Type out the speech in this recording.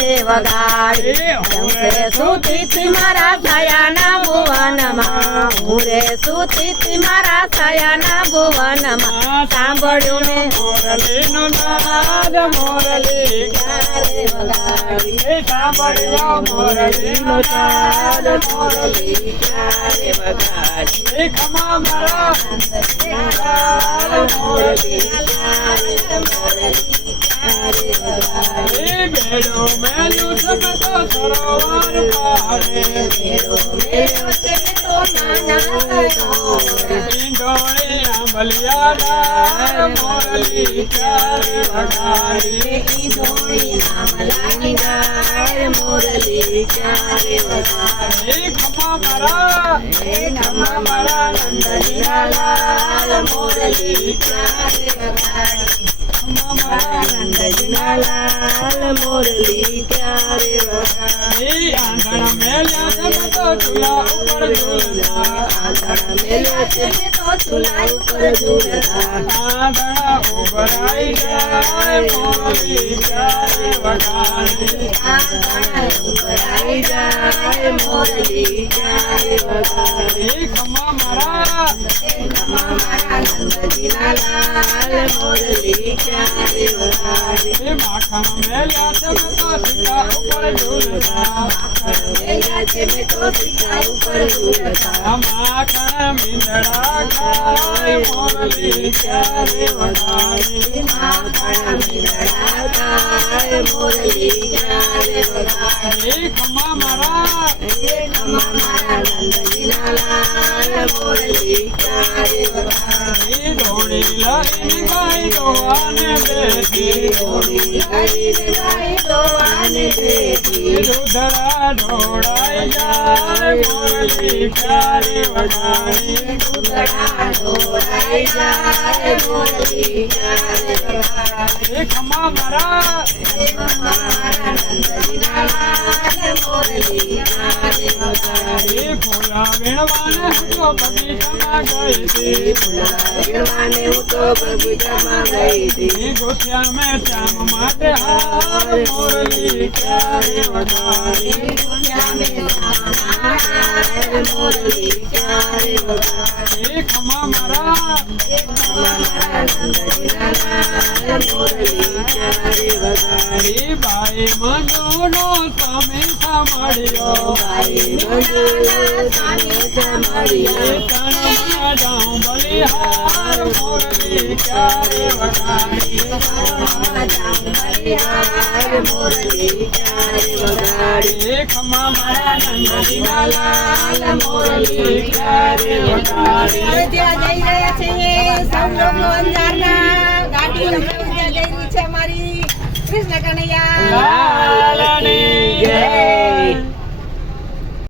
ક્યારે વગાડી હું રે સુતી તી મારા છાયાના ભુવનમાં હું રે સુતી તી મારા છાયાના ભુવનમાં સાંભળ્યું ને મોરલીનો નાદ મોરલી ક્યારે વગાડી સાંભળ્યો મોરલીનો નાદ મોરલી ક્યારે વગાડી ખમા મારા મોરલી ક્યારે વગાડી બેડો મેલ્યું તમે તો સરોવર પારે મેળો મેળો છે તો નાના ઈંડોળી આંબલિયાના મોરલી ક્યારે વગાડી ઈંડોળી નામ લાગી જાય મોરલી ક્યારે વગાડી ખમા મારા નંદજીના લાલ મોરલી ક્યારે વગાડી નંદજીના લાલ મોરલી ક્યારે વગાડી આંગણ મેલ્યા તમે તો ચૂલા ઉપર ઝૂલતા આંગણ મેલ્યા છે તો ચૂલા ઉપર ઝૂલતા આંગણ ઉભરાઈ જાય મોરલી ક્યારે વગાડી આંગણ ઉભરાઈ જાય મોરલી ક્યારે વગાડી ખમા મારા નંદજીના લાલ મોરલી ક્યારે વગાડી માખણ મેલ્યા તમે તો સીતા ઉપર ઝૂલતા મેલ્યા છે મેં તો સીતા ઉપર ઝૂલતા માખણ મીંદડા ખાય મોરલી ક્યારે વગાડી માખણ મીંદડા ખાય મોરલી ક્યારે વગાડી ખમા મારા મારા નંદજીના લાલ મોરલી ક્યારે વગાડી ધોળી લઈને ગાય દોવાને બેઠી દોડી લઈને ગાય દોવાને બેઠી દૂધડા ઢોળાઈ જાય મોરલી ક્યારે વગાડી દૂધડા ઢોળાઈ જાય મોરલી ક્યારે વગાડી ખમા મારા મારા નંદજીના લાલ મોરલી ક્યારે વગાડી ફૂલા વીણવાને હું તો બગીચામાં ગઈ હતી વીણવાને હું તો બગીચામાં ગઈ હતી ગોઠિયા મેં શ્યામ માટે હાર મોરલી ક્યારે વગાડી મોરલી ક્યારે વગાડી ખમા મારા નંદજીના લાલ મોરલી ક્યારે વગાડી બાઈ મંજુનો સ્વામી સાંભળ્યો ભાઈ મંજુલા સામે સાંભળ્યો તનમાં જાઉં બલિહાર મોરલી ક્યારે વગાડી મોરલી ક્યારે વગાડી ખમા મારા નંદજીના લાલ મોરલી ક્યારે વગાડી ત્યાં જઈ રહ્યા છીએ સૌ લોકો અંજારના ગાડી હમણાં જઈ રહી છે અમારી કૃષ્ણ કનૈયા